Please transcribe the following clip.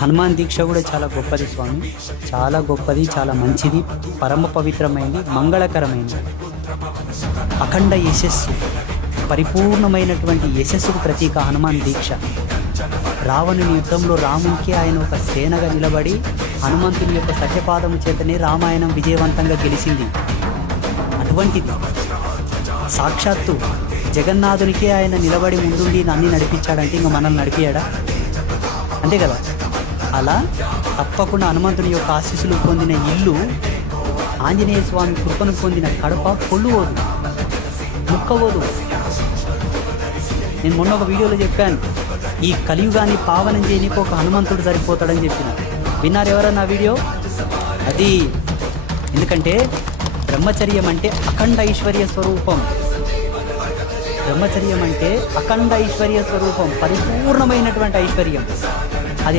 హనుమాన్ దీక్ష కూడా చాలా గొప్పది స్వామి, చాలా గొప్పది, చాలా మంచిది, పరమ పవిత్రమైనది, మంగళకరమైనది. అఖండ యశస్సు, పరిపూర్ణమైనటువంటి యశస్సుకు ప్రతీక హనుమాన్ దీక్ష. రావణుని యుద్ధంలో రామునికి ఆయన ఒక సేనగా నిలబడి హనుమంతుని యొక్క సత్యపాదము చేతనే రామాయణం విజయవంతంగా గెలిచింది. అటువంటిది సాక్షాత్తు జగన్నాథునికే ఆయన నిలబడి ముందుండి నన్ను నడిపించాడంటే ఇంకా మనల్ని నడిపియాడా? అంతే కదా. అలా తప్పకుండా హనుమంతుని యొక్క ఆశీస్సులు పొందిన ఇల్లు, ఆంజనేయ స్వామి కృపను పొందిన కడప పొల్లువోదు, ముక్కవోదు. నేను మొన్న ఒక వీడియోలో చెప్పాను, ఈ కలియుగాన్ని పావనం చేయనీకి ఒక హనుమంతుడు సరిపోతాడని చెప్పిన. విన్నారు ఎవరన్నా వీడియో? అది ఎందుకంటే బ్రహ్మచర్యం అంటే అఖండ ఐశ్వర్య స్వరూపం. బ్రహ్మచర్యం అంటే అఖండ ఐశ్వర్య స్వరూపం, పరిపూర్ణమైనటువంటి ఐశ్వర్యం.